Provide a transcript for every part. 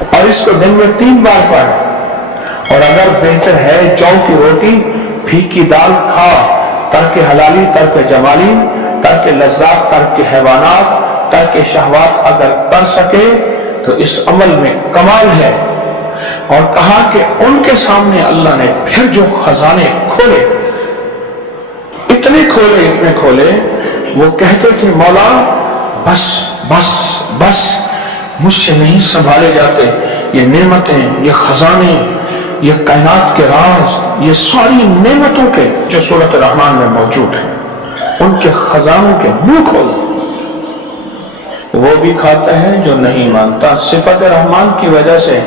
اور اس کو دن میں 3 بار پڑھ. اور اگر بہتر ہے جو کی روٹی پھیکی دال کھا. ترک حلالی ترک جمالی ترک لذات ترک حیوانات ترک شہوات اگر کر سکے تو اس عمل میں کمال ہے. اور کہا کہ ان کے سامنے اللہ نے پھر جو خزانے کھولے، اتنے کھولے وہ کہتے تھے مولا بس بس بس مجھ سے نہیں سنبھالے جاتے. یہ نعمتیں، یہ خزانے، یہ کائنات کے راز، یہ ساری نعمتوں کے جو سورۃ الرحمن میں موجود ہیں، ان کے خزانوں کے منہ کھول. وہ بھی کھاتا ہے جو نہیں مانتا. صفت رحمان کی وجہ سے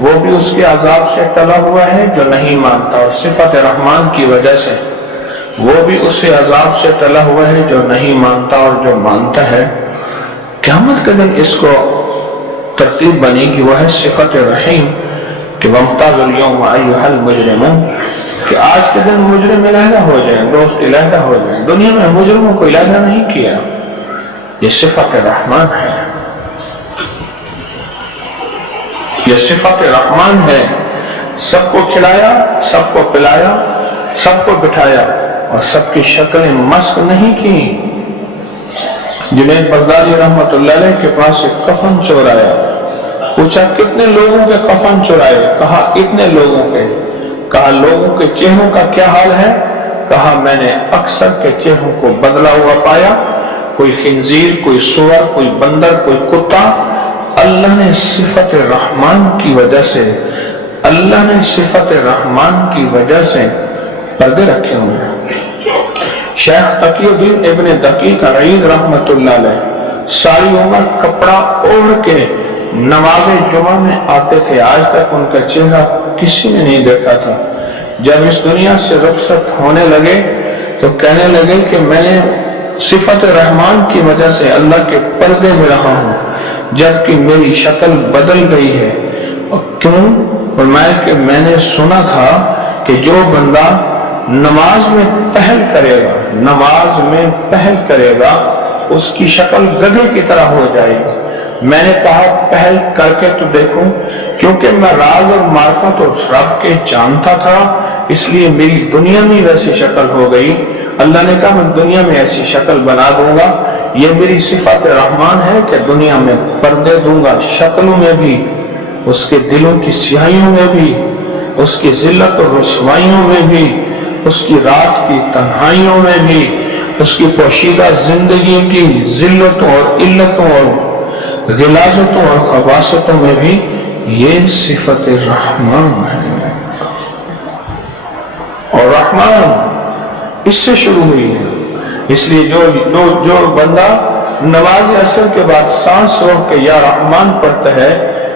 وہ بھی اس کے عذاب سے ٹلا ہوا ہے جو نہیں مانتا، اور صفت رحمان کی وجہ سے وہ بھی اسے عذاب سے ٹلا ہوا ہے جو نہیں مانتا اور جو مانتا ہے. قیامت کے دن اس کو ترتیب بنے گی، وہ ہے صفت رحیم کہ وَامْتَازُوا الْيَوْمَ أَيُّهَا الْمُجْرِمُونَ، کہ آج کے دن مجرم علیحدہ ہو جائیں، دوست علیحدہ ہو جائیں. دنیا میں مجرموں کو علیحدہ نہیں کیا. یہ صفت رحمان ہے، یہ صفت رحمان ہے. سب کو کھلایا، سب کو پلایا، سب کو بٹھایا، اور سب کی شکلیں مسخ نہیں کی. جنید بغدادی رحمت اللہ علیہ کے پاس ایک کفن چور آیا. پوچھا کتنے لوگوں کے کفن چرائے؟ کہا اتنے لوگوں کے. کہا لوگوں کے چہروں کا کیا حال ہے؟ کہا میں نے اکثر کے چہروں کو بدلا ہوا پایا، کوئی خنزیر، کوئی سور، کوئی بندر، کوئی کتا. اللہ نے صفت رحمان کی وجہ سے، اللہ نے صفت رحمان کی وجہ سے پردے رکھے ہوئے ہیں. شیخ تقی الدین ابن دقیق العید رحمت اللہ علیہ ساری عمر کپڑا اوڑھ کے نماز جمعہ میں آتے تھے. آج تک ان کا چہرہ کسی نے نہیں دیکھا تھا. جب اس دنیا سے رخصت ہونے لگے تو کہنے لگے کہ میں نے صفت رحمان کی وجہ سے اللہ کے پردے میں رہا ہوں، جبکہ میری شکل بدل گئی ہے. اور کیوں؟ فرمایا کہ میں نے سنا تھا کہ جو بندہ نماز میں پہل کرے گا، نماز میں پہل کرے گا، اس کی شکل گدھے کی طرح ہو جائے گی. میں نے کہا پہل کر کے تو دیکھوں، کیونکہ میں راز اور معرفت اور رب کے جانتا تھا، اس لیے میری دنیا میں ویسی شکل ہو گئی. اللہ نے کہا میں دنیا میں ایسی شکل بنا دوں گا. یہ میری صفت رحمان ہے کہ دنیا میں پردے دوں گا، شکلوں میں بھی، اس کے دلوں کی سیاہیوں میں بھی، اس کی ذلت اور رسوائیوں میں بھی، اس کی رات کی تنہائیوں میں بھی، اس کی پوشیدہ زندگی کی ذلتوں اور علتوں اور غلاظتوں اور خباثتوں میں بھی. یہ صفت رحمان ہے. اور رحمان اس سے شروع ہوئی ہے. اس لیے جو بندہ نماز عصر کے بعد سانس روک کے یا رحمان پڑھتا ہے،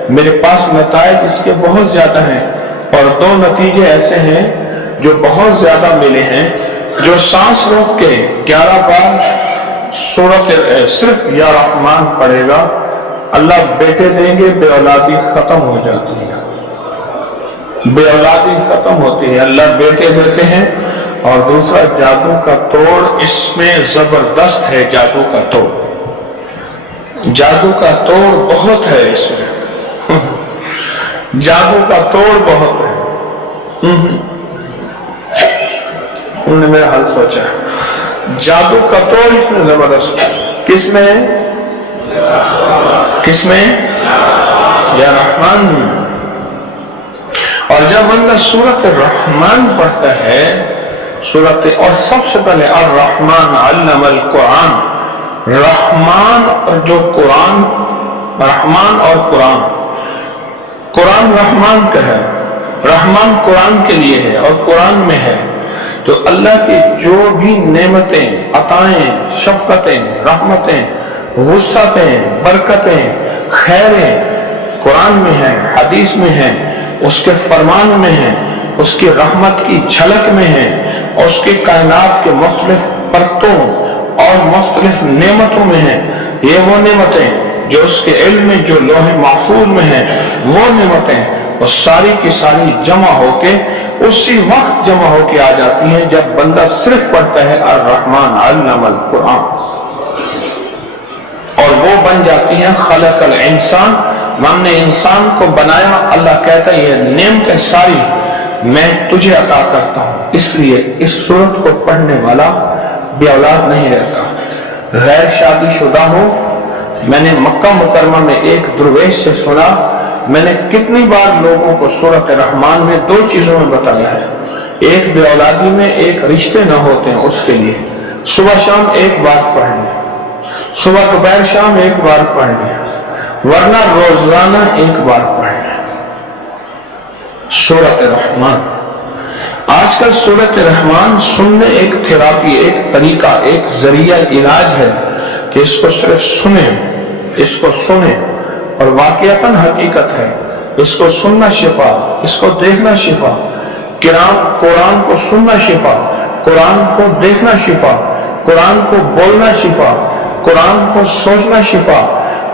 میرے پاس نتائج اس کے بہت زیادہ ہیں. اور 2 نتیجے ایسے ہیں جو بہت زیادہ ملے ہیں. جو سانس روک کے 11 بار سورت صرف یا رحمان پڑھے گا، اللہ بیٹے دیں گے، بے اولادی ختم ہو جاتی ہے، بے اولادی ختم ہوتی ہے، اللہ بیٹے دیتے ہیں. اور دوسرا جادو کا توڑ اس میں زبردست ہے. جادو کا توڑ، جادو کا توڑ بہت ہے اس میں. جادو کا توڑ بہت ہے. انہوں نے میرا حل سوچا ہے. جادو کا توڑ اس میں زبردست ہے. کس میں؟ کس میں؟ یا رحمان میں. اور جب بندہ سورۃ الرحمان پڑھتا ہے، سورۃ، اور سب سے پہلے الرحمن علم القرآن، رحمان اور جو قرآن، رحمان اور قرآن، قرآن رحمان کا ہے، رحمان قرآن کے لیے ہے اور قرآن میں ہے. تو اللہ کی جو بھی نعمتیں، عطائیں، شفقتیں، رحمتیں، وسعتیں، برکتیں، خیریں قرآن میں ہیں، حدیث میں ہیں، اس کے فرمان میں ہیں، اس کی رحمت کی جھلک میں ہیں، اور اس کی کائنات کے مختلف پرتوں اور مختلف نعمتوں میں ہیں. یہ وہ نعمتیں جو اس کے علم میں، جو لوح محفوظ میں ہیں، وہ نعمتیں وہ ساری کی ساری جمع ہو کے اسی وقت جمع ہو کے آ جاتی ہیں جب بندہ صرف پڑھتا ہے الرحمن علم القرآن، اور وہ بن جاتی ہیں خلق الانسان हमने इंसान को बनाया, अल्लाह कहता है ये नेमतें सारी मैं तुझे अता करता हूं, इसलिए इस सूरत को पढ़ने वाला बे औलाद नहीं रहता। गैर शादीशुदा हो, मैंने मक्का मुकरमा में एक दुर्वेश से सुना, मैंने कितनी बार लोगों को सूरत रहमान में दो चीजों में बताया है, एक बे औलादी में, एक रिश्ते न होते हैं उसके लिए सुबह शाम एक बार पढ़ लिया, सुबह दोपहर शाम एक बार पढ़ लिया, वरना रोजाना एक बार पढ़ लिया सूरत रहमान। आजकल सूरत रहमान सुनने एक थेरापी, एक तरीका, एक जरिया इलाज है कि इसको सिर्फ सुने, इसको सुने और वाकईतन हकीकत है, इसको सुनना शिफा, इसको देखना शिफा, कुरान को सुनना शिफा, कुरान को देखना शिफा, कुरान को बोलना शिफा, कुरान को सोचना शिफा,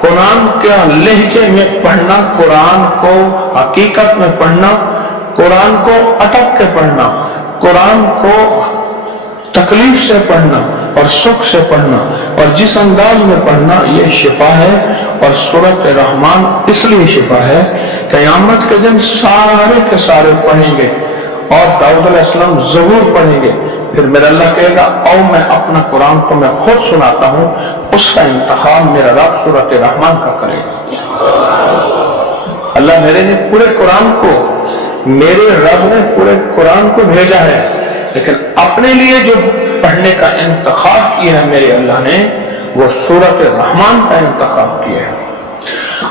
कुरान के लहजे में पढ़ना, कुरान को हकीकत में पढ़ना, कुरान को अटक के पढ़ना, कुरान को तकलीफ से पढ़ना और सुख से पढ़ना और जिस अंदाज में पढ़ना, यह शिफा है। और सूरत रहमान इसलिए शिफा है, क़यामत के दिन सारे के सारे पढ़ेंगे और दाऊद अलैहिस्सलाम जरूर पढ़ेंगे, फिर मेरा अल्लाह कहेगा आओ मैं अपना कुरान को मैं खुद सुनाता हूं, उसका इंतखाब मेरा रब सूरत रहमान का करेगा। अल्लाह मेरे ने पूरे कुरान को, मेरे रब ने पूरे कुरान को भेजा है, लेकिन अपने लिए जो पढ़ने का इंतखाब किया है मेरे अल्लाह ने, वो सूरत रहमान का इंतखाब किया है।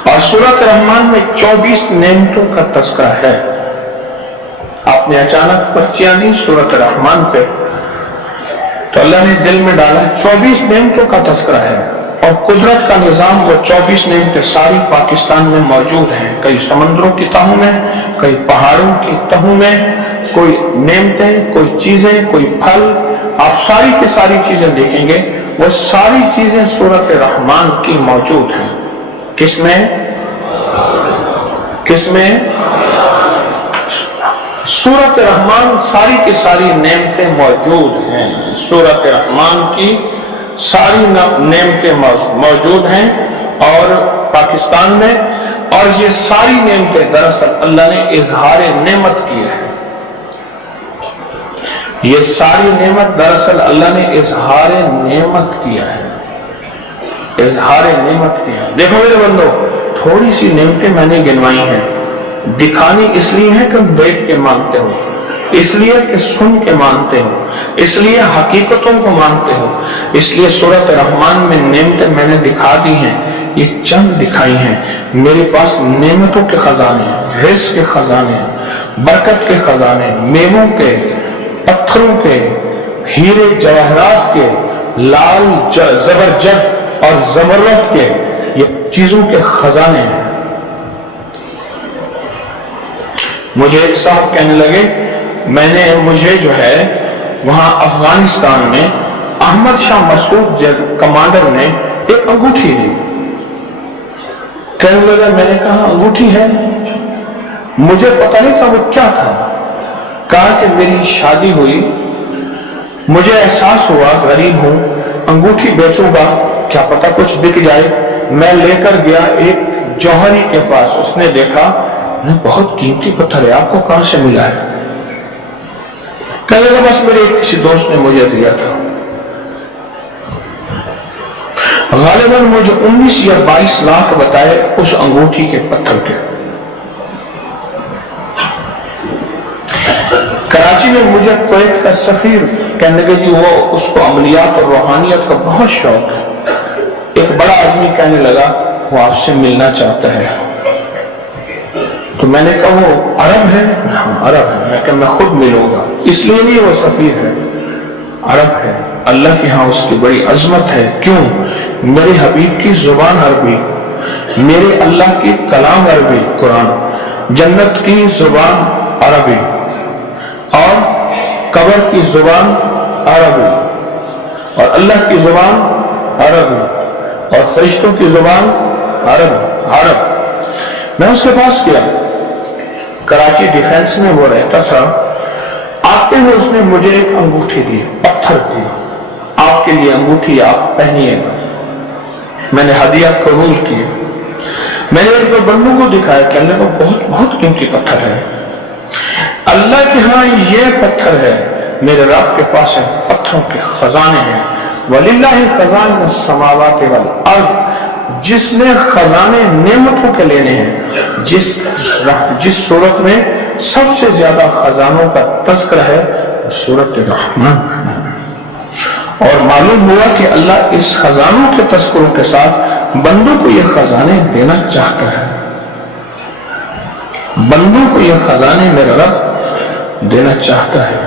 और सूरत रहमान में 24 नेमतों का तज़किरा है। आपने अचानक पर्चियां दी सूरत रहमान पे, तो अल्लाह ने दिल में डाला 24 नेमतों का तज़किरा है और कुदरत का निजाम, वो 24 नेमतें सारी पाकिस्तान में मौजूद हैं, कई समंदरों की तहों में, कई पहाड़ों की तहों में, कोई नेमतें, कोई चीजें, कोई फल, आप सारी की सारी चीजें देखेंगे, वो सारी चीजें सूरत रहमान की मौजूद हैं। किसमें? किसमें? सूरत रहमान सारी की सारी नेमतें मौजूद हैं, सूरत रहमान की सारी नेमतें मौजूद हैं और पाकिस्तान में, और ये सारी नेमतें दरअसल अल्लाह ने इजहार नेमत किया है। ये सारी नेमत दरअसल अल्लाह ने इजहार नेमत किया है, इजहार नेमत किया। देखो मेरे बंदो, थोड़ी सी नेमतें मैंने गिनवाई हैं, दिखानी इसलिए है कि तुम देख के मानते हो, इसलिए कि सुन के मानते हो, इसलिए हकीकतों को मानते हो, इसलिए सूरत रहमान में नेमतें मैंने दिखा दी हैं, ये चंद दिखाई हैं। मेरे पास नेमतों के खजाने, रिज़्क़ के खजाने, बरकत के खजाने, मेवों के, पत्थरों के, हीरे जवाहरात के, लाल जबरजद और जबरदस्त के, ये चीजों के खजाने हैं। मुझे एक साहब कहने लगे, मुझे जो है वहां अफगानिस्तान में अहमद शाह मसूद कमांडर ने एक अंगूठी दी। कहने लगा, मैंने कहा अंगूठी है, मुझे पता नहीं था वो क्या था। कहा कि मेरी शादी हुई, मुझे एहसास हुआ गरीब हूं, अंगूठी बेचूंगा, क्या पता कुछ बिक जाए। मैं लेकर गया एक जौहरी के पास, उसने देखा बहुत कीमती पत्थर है, आपको कहां से मिला है? कहने लगा बस मेरे किसी दोस्त ने मुझे दिया था। गालिबन मुझे 19 या 22 लाख बताए उस अंगूठी के पत्थर के। कराची में मुझे कुवैत का सफीर कहने लगे जी वो उसको अमलियात और रूहानियत का बहुत शौक है। एक बड़ा आदमी कहने लगा वो आपसे मिलना चाहता है। तो मैंने कहा वो अरब है? हाँ अरब है। मैं कहा मैं खुद मिलूंगा। इसलिए नहीं वो सफीर है, अरब है, अल्लाह के यहाँ उसकी बड़ी अजमत है। क्यों? मेरे हबीब की जुबान अरबी, मेरे अल्लाह की कलाम अरबी कुरान, जन्नत की जुबान अरबी और कब्र की जुबान अरबी और अल्लाह की जुबान अरबी और फरिश्तों की जुबान अरब। मैं उसके पास गया, कराची डिफेंस में वो रहता था। आते हुए उसने मुझे एक अंगूठी दी, पत्थर दिया, आपके लिए अंगूठी, आप पहनिएगा। मैंने हदिया कबूल किया। मैंने एक दो बंदों को दिखाया कि अल्लाह को बहुत बहुत कीमती पत्थर है, अल्लाह के यहाँ ये पत्थर है, मेरे रब के पास है पत्थरों के खजाने हैं। वलिल्लाहि खजाइन समावाति वल अर्द, जिसने खजाने नेमतों के लेने हैं, जिस सूरत में सबसे ज्यादा खजानों का तस्करा है सूरत रहमान। और मालूम हुआ कि अल्लाह इस खजानों के तस्करों के साथ बंदों को ये खजाने देना चाहता है, बंदों को ये खजाने मेरा रब देना चाहता है।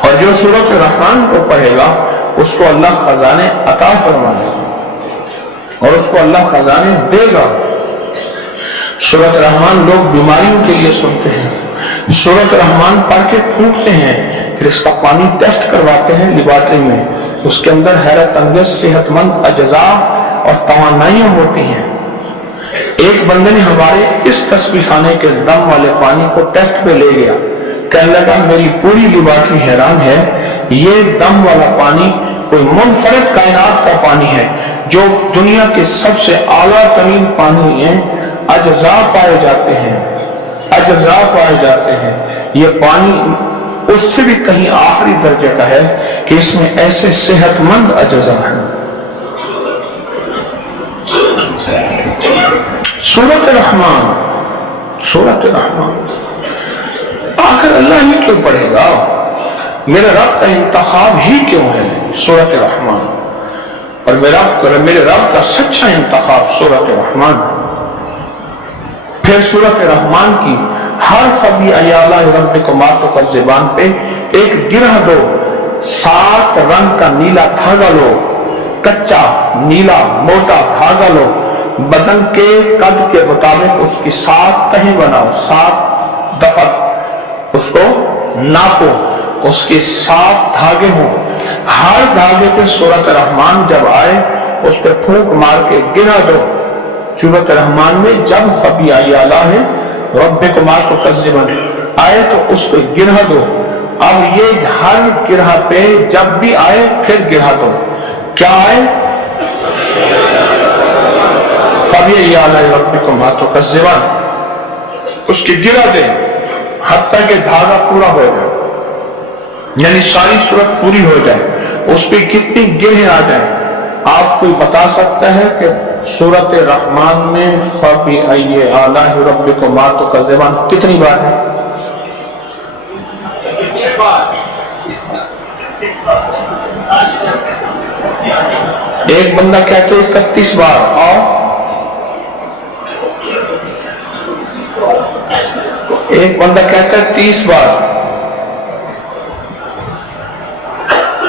और जो सूरत रहमान को पढ़ेगा उसको अल्लाह खजाने अता फरमाएगा और उसको अल्लाह खजाने देगा। सूरत रहमान लोग बीमारियों के लिए सुनते हैं, सूरत रहमान पढ़ के फूंकते हैं, फिर इसका पानी टेस्ट करवाते हैं लेबोरेटरी में, उसके अंदर हैरत अंगेज सेहतमंद अज्जा और तवानाइयां होती हैं। एक बंदे ने हमारे इस तस्बीह खाने के दम वाले पानी को टेस्ट पे ले गया, कहने लगा मेरी पूरी लेबोरेटरी हैरान है, ये दम वाला पानी कोई मुनफरिद कायनात का पानी है, जो दुनिया के सबसे आला तरीन पानी है, अज्जा पाए जाते हैं, अज्जा पाए जाते हैं। ये पानी उससे भी कहीं आखिरी दर्जे का है कि इसमें ऐसे सेहतमंद अज्जा हैं। सूरत रहमान, सूरत रहमान आखिर अल्लाह ही क्यों पढ़ेगा, मेरे रब का इंतखाब ही क्यों है सूरत रहमान, और मेरे रब का सच्चा इंतखाब सूरत रहमान। फिर सूरत रहमान की हर फबी अयाला रब्बिकुमा तुकज़्ज़िबान पे एक गिरह दो, 7 रंग का नीला धागा लो, कच्चा नीला मोटा धागा लो, बदन के कद के मुताबिक उसकी 7 तहें बनाओ, 7 दफा उसको नापो, उसके 7 धागे हों, हर धागे पे सूरत रहमान जब आए उस पर फूंक मार के गिरा दो। सूरत रहमान में जब फबी आयाला है रब्बिकुमा तुकज़्ज़िबान आए तो उस पर गिरा दो। अब ये हर गिरह पे जब भी आए फिर गिरा दो, क्या आए, फबी आयाला रब्बिकुमा तुकज़्ज़िबान, उसकी गिरा दे हत्ता के धागा पूरा हो जाए, यानी सारी सूरत पूरी हो जाए, उस पर कितनी गिरह आ जाए। आप कोई बता सकता है कि सूरत रहमान में फबी आला रब्बिकुमा तुकज़्ज़िबान कितनी बार है? एक बंदा कहते 31 बार, और एक बंदा कहता है 30 बार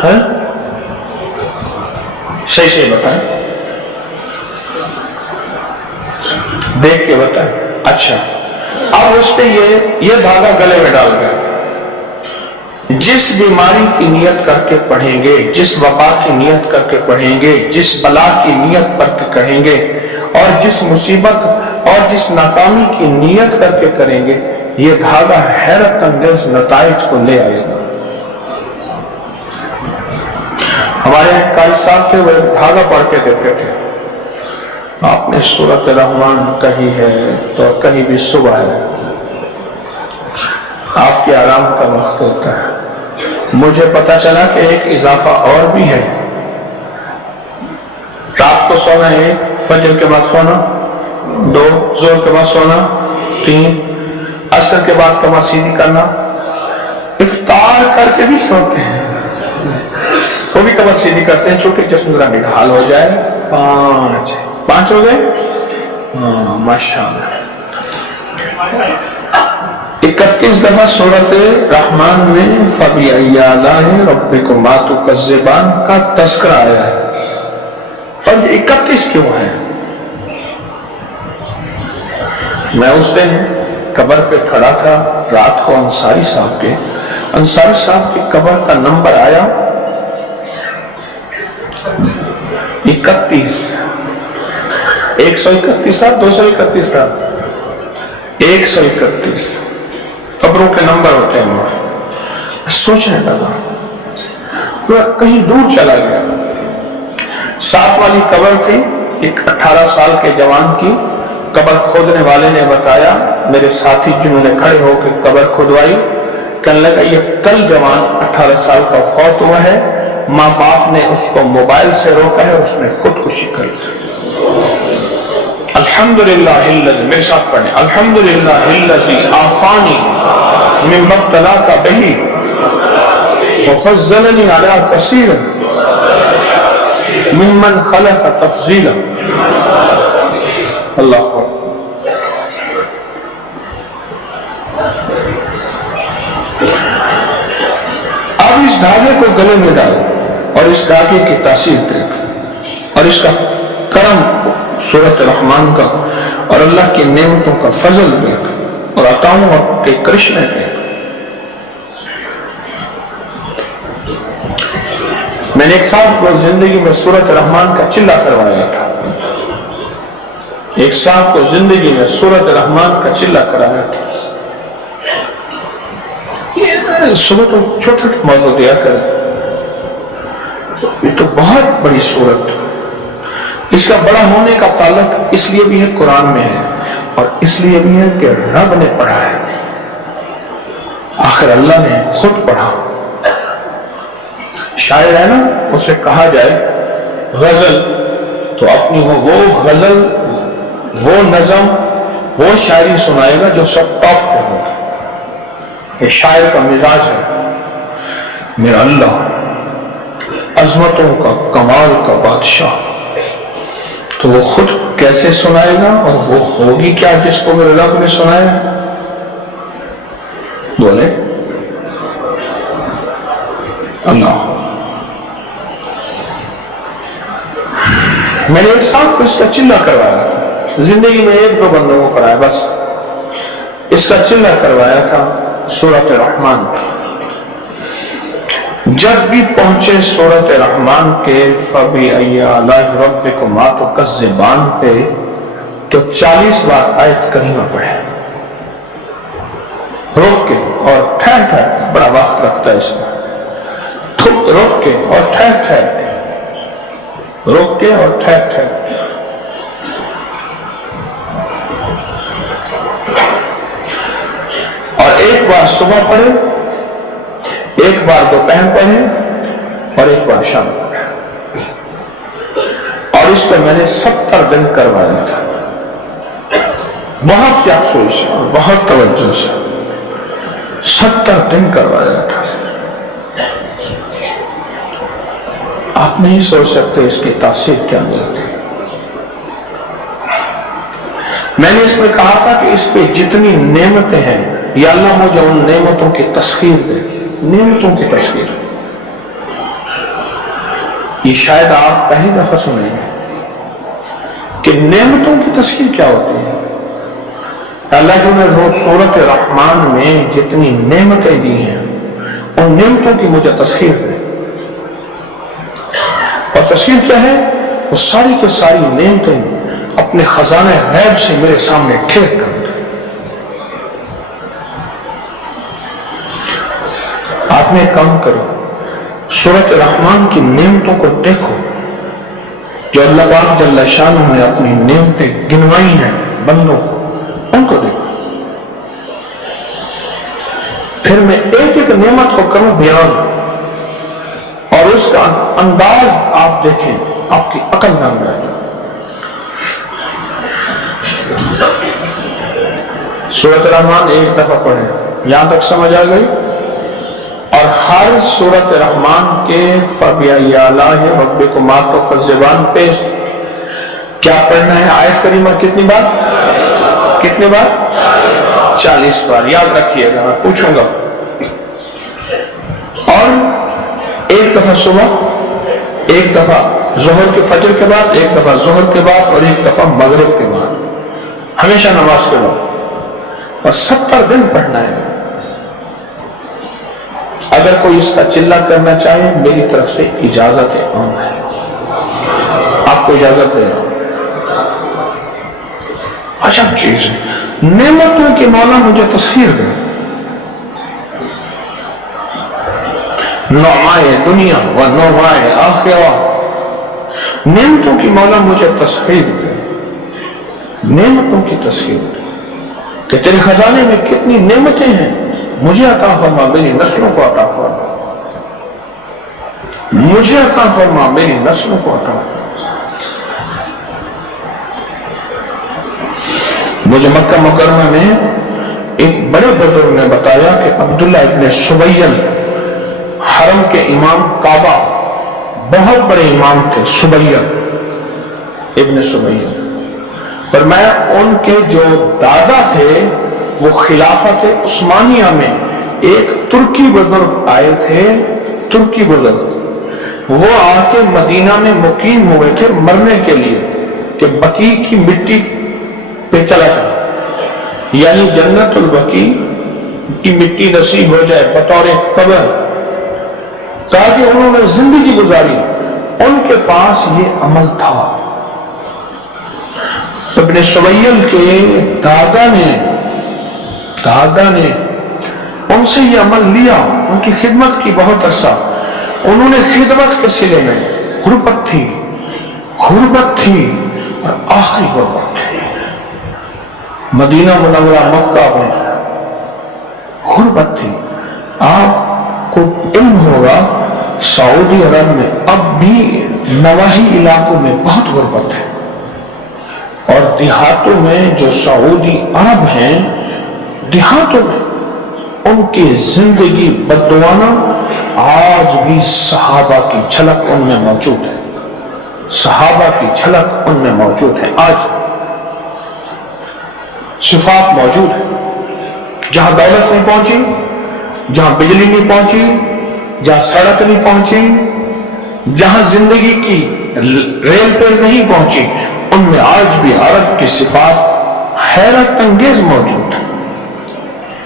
है? सही से बताएं, देख के बताएं। अच्छा, अब उस पे ये धागा गले में डाल गया। जिस बीमारी की नियत करके पढ़ेंगे, जिस वबा की नियत करके पढ़ेंगे, जिस बला की नियत करके कहेंगे, और जिस मुसीबत और जिस नाकामी की नियत करके करेंगे, ये धागा हैरत अंगेज नताइज को ले आएगा। हमारे कारी साहब थे, वो एक धागा पढ़ के देते थे, आपने सूरत रहमान कही है तो कहीं भी सुबह है, आपके आराम का वक्त होता है। मुझे पता चला कि एक इजाफा और भी है, रात को सोना 1, फजर के बाद सोना 2, जोर के बाद सोना 3, असर के बाद कमर सीधी करना, इफ्तार करके भी सोते हैं, वो भी कमर सीधी करते हैं, चूंकि जिस्म जरा निढाल हो जाए। 5 हो गए, माशाअल्लाह। 31 दफा सूरत रहमान में फबी आला रब्बिकुमा तुकज़्ज़िबान का तस्करा आया है। और 31 क्यों है? मैं उस दिन कब्र पे खड़ा था रात को, अंसारी साहब की कब्र का नंबर आया 31, 131 था, 231 था, 131 कब्रों के नंबर होते हैं। सोचने लगा, तो कहीं दूर चला गया, 7 والی قبر تھی، ایک 18 سال کے جوان کی قبر کھودنے والے نے بتایا، میرے ساتھی جنہوں نے کھڑے ہو کے قبر کھودوائی، کہنے لگا یہ کل جوان 18 سال کا فوت ہوا ہے، ماں باپ نے اس کو موبائل سے روکا ہے، اس نے خودکشی کر لی۔ الحمدللہ الذی، میرے ساتھ پڑھیں، الحمدللہ الذی عافانی مما ابتلاک بہ وفضلنی علی کثیر ممن خلق تفضیلا۔ اللہ اب اس دھاگے کو گلے میں ڈال اور اس دھاگے کی تاثیر دیکھ اور اس کا کرم سورۃ الرحمن کا اور اللہ کی نعمتوں کا فضل دیکھ اور عطاؤں کے کرشمے دیکھ۔ میں نے ایک صاحب کو زندگی میں سورۃ الرحمن کا چلہ کروایا تھا، ایک صاحب کو زندگی میں سورۃ الرحمن کا چلہ کرایا تھا۔ صبح تو چھوٹا چھوٹا موضوع دیا کر، یہ تو بہت بڑی سورت، اس کا بڑا ہونے کا تعلق اس لیے بھی ہے قرآن میں ہے اور اس لیے بھی ہے کہ رب نے پڑھا ہے، آخر اللہ نے خود پڑھا۔ شاعر ہے نا، اسے کہا جائے غزل تو اپنی وہ غزل، وہ نظم، وہ شاعری سنائے گا جو سب ٹاپ پہ ہوگا۔ یہ شاعر کا مزاج ہے، میرا اللہ عظمتوں کا کمال کا بادشاہ، تو وہ خود کیسے سنائے گا اور وہ ہوگی کیا جس کو میرے رب نے سنایا؟ بولے اللہ۔ میں نے ایک صاحب کو اس کا چلہ کروایا تھا، زندگی میں 1-2 بندوں کو کرایا، بس اس کا چلہ کروایا تھا سورۃ الرحمن۔ جب بھی پہنچے سورۃ الرحمن کے فَبِأَيِّ آلَاءِ رَبِّكُمَا تُكَذِّبَانِ پہ تو 40 بار آیت کریمہ پڑھے، روک کے اور ٹھہر ٹھہر کے، بڑا وقت لگتا ہے اس میں، روک کے اور ٹھہر ٹھہر کے، روک کے اور ٹھہر ٹھہر کے۔ اور ایک بار صبح پڑھے، ایک بار دوپہر پڑھے اور ایک بار شام پڑھے، اور اس پہ میں نے 70 دن کروایا تھا، بہت یکسوئی سے اور بہت توجہ سے 70 دن کروایا تھا۔ آپ نہیں سوچ سکتے اس کی تاثیر کیا ملتی۔ میں نے اس میں کہا تھا کہ اس پہ جتنی نعمتیں ہیں، یا اللہ مجھے ان نعمتوں کی تسخیر دے، نعمتوں کی تسخیر۔ یہ شاید آپ پہلی دفعہ سنیں گے کہ نعمتوں کی تسخیر کیا ہوتی ہے۔ اللہ جو نے سورۃ الرحمن میں جتنی نعمتیں دی ہیں، ان نعمتوں کی مجھے تسخیر دے۔ اور تسخیر کیا ہے؟ وہ ساری کی ساری نعمتیں اپنے خزانہ غیب سے میرے سامنے ٹھیک کر دے۔ آپ نے ایک کام کرو، سورۃ الرحمن کی نعمتوں کو دیکھو جو اللہ پاک جل شانہ نے اپنی نعمتیں گنوائی ہیں بندوں کو، ان کو دیکھو۔ پھر میں ایک ایک نعمت کو کروں بیان، اور اس کا انداز آپ دیکھیں، آپ کی عقل نہ آئے۔ سورۃ الرحمن ایک دفعہ پڑھیں، یہاں تک سمجھ آ گئی؟ اور ہر سورۃ الرحمن کے فَبِأَيِّ آلَاءِ رَبِّكُمَا تُكَذِّبَانِ پہ کیا پڑھنا ہے؟ آیت کریمہ کتنی بار؟ کتنے بار؟ 40 بار، یاد رکھیے گا، میں پوچھوں گا۔ اور ایک دفعہ صبح، ایک دفعہ ظہر کے فجر کے بعد، ایک دفعہ ظہر کے بعد اور ایک دفعہ مغرب کے بعد، ہمیشہ نماز کے بعد، اور 70 دن پڑھنا ہے۔ اگر کوئی اس کا چلہ کرنا چاہے، میری طرف سے اجازت عام ہے، آپ کو اجازت دے۔ عجب چیز ہے، نعمتوں کے مولا مجھے تسخیر دے، نعمائے دنیا و نعمائے آخرہ، नेमतों की मौला मुझे तस्वीर दे, नेमतों की तस्वीर दे कि तेरे खजाने में कितनी नेमतें हैं, मुझे अता फरमा, मेरी नस्लों को अता फरमा, मुझे अता फरमा, मेरी नस्लों को अता फरमा। मुझे मक्का मुकर्रमा में एक बड़े बुजुर्ग ने बताया कि अब्दुल्ला इब्न सुबैयल हरम के इमाम, काबा बहुत बड़े इमाम थे, सुबैयल इब्न सुबैयल, और मैं उनके जो दादा थे वो खिलाफत उस्मानिया में एक तुर्की बुजुर्ग आए थे, तुर्की बुजुर्ग, वो आके मदीना में मुकीम हुए थे मरने के लिए कि बकी की मिट्टी पे चला जाए, यानी जन्नतुल बकी की मिट्टी नसीब हो जाए बतौर कब्र, ताकि उन्होंने जिंदगी गुजारी, उनके पास ये अमल था। इब्न सुबैयल के दादा ने उनसे ये अमल लिया, उनकी खिदमत की बहुत अरसा। उन्होंने खिदमत के सिले में गुर्बत थी और आखिरी गुर्बत थी। मदीना मुनव्वरा मक्का में गुर्बत थी। आपको इल्म होगा सऊदी अरब में अब भी नवाही इलाकों में बहुत गुर्बत है, और देहातों में जो सऊदी अरब हैं, देहातों में उनकी जिंदगी बददुआना आज भी सहाबा की झलक उनमें मौजूद है, सहाबा की झलक उनमें मौजूद है। आज सिफात मौजूद है, जहां दौलत नहीं पहुंची, जहां बिजली नहीं पहुंची, जहां सड़क नहीं पहुंची, जहां जिंदगी की रेल पे नहीं पहुंची, उनमें आज भी अरब की सिफात हैरत अंगेज मौजूद है,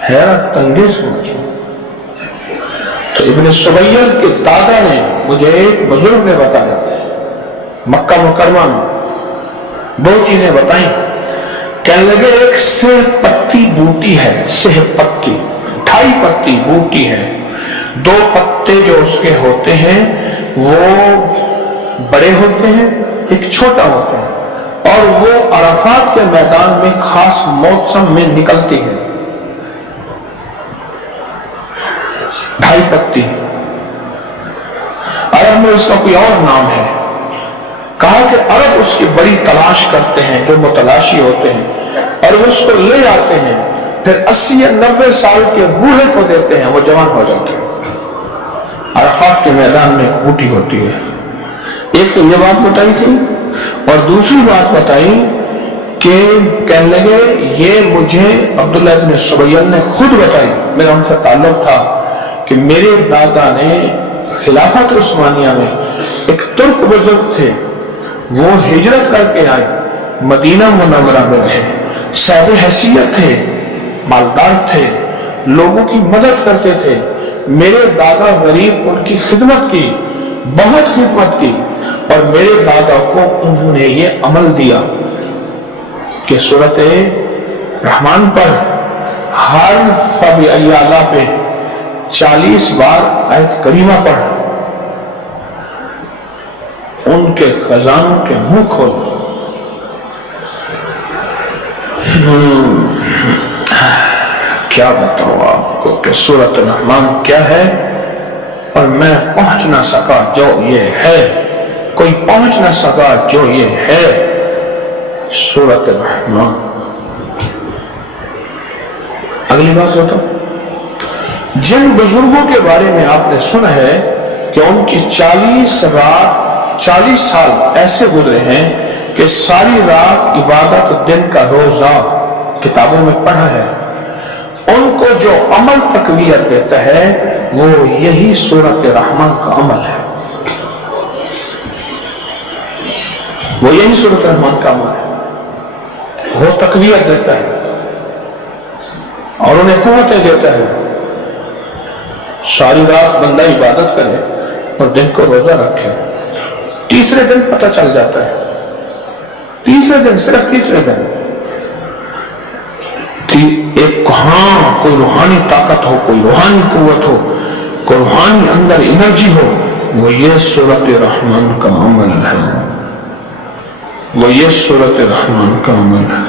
हैरत अंगेज मौजूद। तो इब्न सुबैयल के दादा ने मुझे, एक बुजुर्ग ने बताया, मक्का मुकरमा में दो चीजें बताई। कहने लगे एक सेह पत्ती बूटी है, सेह पत्ती 2.5 पत्ती बूटी है, 2 पत्ते जो उसके होते हैं वो बड़े होते हैं, एक छोटा होता है, और वो अरफात के मैदान में खास मौसम में निकलती है। 2.5 पत्ती। अरब में इसका कोई और नाम है। कहा कि अरब उसकी बड़ी तलाश करते हैं, जो मुतलाशी होते हैं, और वो उसको ले आते हैं, फिर 80 या 90 साल के बूढ़े को देते हैं, वो जवान हो जाते हैं। अरफात के मैदान में एक बूटी होती है। एक तो ये बात बताई थी, और दूसरी बात बताई कि कहने लगे ये मुझे अब्दुल्ला इब्न सुबैयल ने खुद बताई, मेरा उनसे ताल्लुक था कि मेरे दादा ने खिलाफत उस्मानिया में एक तुर्क बुजुर्ग थे, वो हिजरत करके आए, मदीना मुनव्वरा में रहे, साहिब हैसियत थे, मालदार थे, लोगों की मदद करते थे। मेरे दादा गरीब, उनकी खिदमत की, बहुत खिदमत की, और मेरे दादा को उन्होंने ये अमल दिया कि सूरत रहमान पर हर फबिअय्याला पे 40 बार आयत करीमा पढ़, उनके खजानों के मुंह खोल। क्या बताऊं आपको कि सूरत रहमान क्या है, और मैं पहुंच ना सका जो ये है, कोई पहुंच ना सका जो ये है सूरत रहमान। अगली बात बताओ, जिन बुजुर्गों के बारे में आपने सुना है कि उनकी 40 साल ऐसे गुजरे हैं कि सारी रात इबादत, दिन का रोजा किताबों में पढ़ा है, उनको जो अमल तकवीयत देता है वो यही सूरत रहमान का अमल है, वो यही सूरत रहमान का अमल है। वो तकवीयत देता है और उन्हें कुव्वतें देता है। सारी रात बंदा इबादत करे और दिन को रोजा रखे, तीसरे दिन पता चल जाता है, तीसरे दिन, सिर्फ तीसरे दिन एक कोई रूहानी ताकत हो, कोई रूहानी कुव्वत हो, कोई रूहानी अंदर एनर्जी हो, वो ये सूरत रहमान का अमल है। وہ یہ سورۃ الرحمن کا عمل ہے.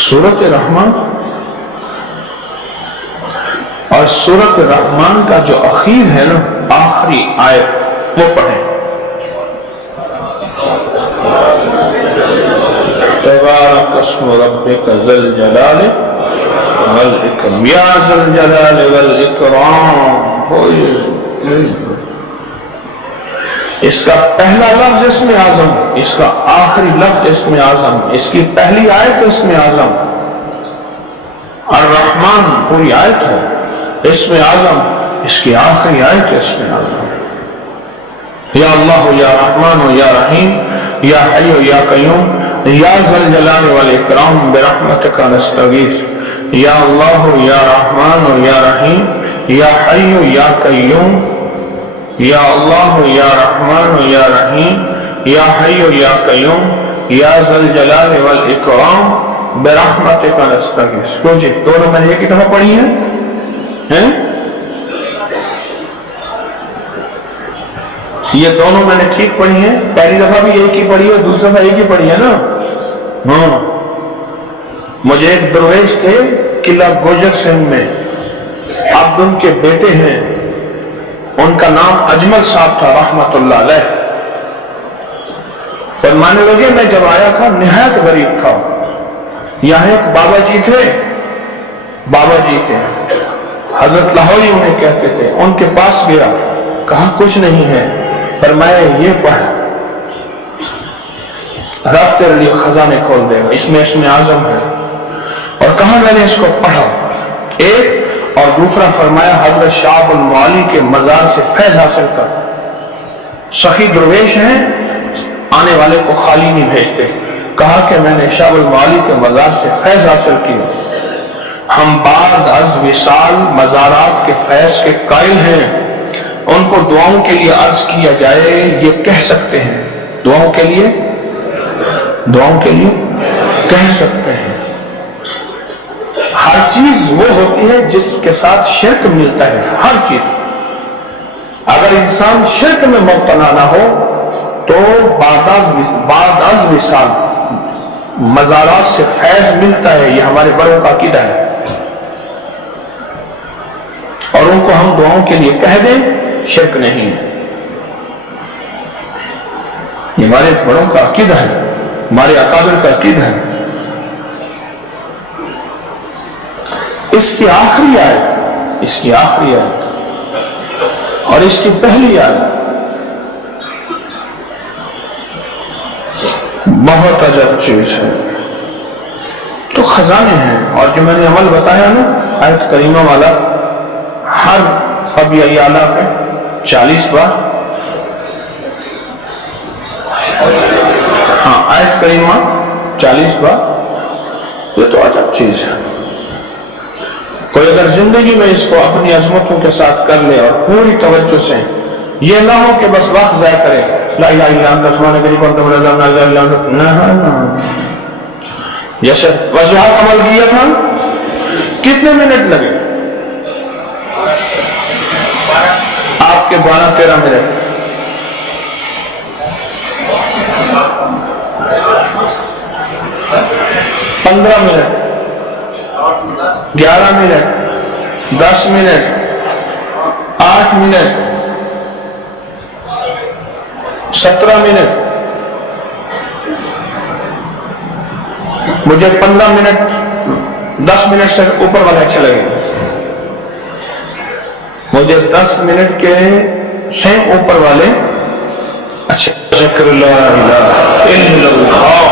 سورۃ الرحمن اور سورۃ الرحمن کا جو اخیر ہے نا، آخری آیت، وہ پڑھیں. تبارک اسم ربک ذی الجلال والاکرام، یا ذی الجلال والاکرام. اس کا پہلا لفظ اسم اعظم، اس کا آخری لفظ اسم اعظم، اس کی پہلی آیت اسم اعظم. الرحمن پوری آیت ہے اسم اعظم، اس کی آخری آیت اسم اعظم. یا اللہ یا رحمان یا رحیم یا حی یا قیوم یا ذی الجلال والاکرام برحمتک نستغیث. یا اللہ یا رحمان یا رحیم یا حی یا قیوم یا اللہ یا رحمان یا رحیم یا حی یا قیوم یا ذی الجلال والاکرام برحمتک نستغیث. کیوں جی دونوں میں نے ایک ہی دفعہ پڑھی ہیں؟ یہ دونوں میں نے ٹھیک پڑھی ہیں. پہلی دفعہ بھی ایک ہی پڑھی ہے، دوسری دفعہ ایک ہی پڑھی ہے نا. ہاں، مجھے ایک درویش تھے قلعہ گوجر سنگھ میں، عبد ان کے بیٹے ہیں، ان کا نام اجمل صاحب تھا رحمت اللہ علیہ. فرمانے لگے میں جب آیا تھا نہایت غریب تھا. یہاں ایک بابا جی تھے حضرت لاہوری انہیں کہتے تھے. ان کے پاس گیا، کہا کچھ نہیں ہے. فرمایا یہ پڑھ، رب تیرے لیے خزانے کھول دے گا، اس میں اسم اعظم ہے. اور کہا میں نے اس کو پڑھا ایک، اور دوسرا فرمایا حضرت شاہ المعالی کے مزار سے فیض حاصل کر. سخی درویش ہیں، آنے والے کو خالی نہیں بھیجتے. کہا کہ میں نے شاہ المعالی کے مزار سے فیض حاصل کیا. ہم بعد از وصال مزارات کے فیض کے قائل ہیں. ان کو دعاؤں کے لیے عرض کیا جائے یہ کہہ سکتے ہیں، دعاؤں کے لیے کہہ سکتے ہیں. ہر چیز وہ ہوتی ہے جس کے ساتھ شرک ملتا ہے. ہر چیز، اگر انسان شرک میں مبتلا نہ ہو تو بعد از وصال مزارات سے فیض ملتا ہے. یہ ہمارے بڑوں کا عقیدہ ہے، اور ان کو ہم دعاؤں کے لیے کہہ دیں شرک نہیں ہے. یہ ہمارے بڑوں کا عقیدہ ہے، ہمارے اکابر کا عقیدہ ہے. اس کی آخری آیت اور اس کی پہلی آیت بہت عجب چیز ہے. تو خزانے ہیں. اور جو میں نے عمل بتایا نا آیت کریمہ والا، ہر فبی اعلیٰ پہ 40 بار، ہاں آیت کریمہ 40 بار. یہ تو عجب چیز ہے. کوئی اگر زندگی میں اس کو اپنی عظمتوں کے ساتھ کر لے اور پوری توجہ سے، یہ نہ ہو کہ بس وقت ضائع کرے، لا الہ الا انت سبحانک انی کنت من الظالمین، نہ. جیسے وضاحت عمل کیا تھا، کتنے منٹ لگے؟ آپ کے 12-13 minute. 15 minute, 11 minute, 10 minute, 8 minute, 17 minute. مجھے 15 منٹ 10 منٹ سے اوپر والے اچھے لگے. مجھے 10 منٹ کے سے اوپر والے اچھے. ذکر لا الہ الا اللہ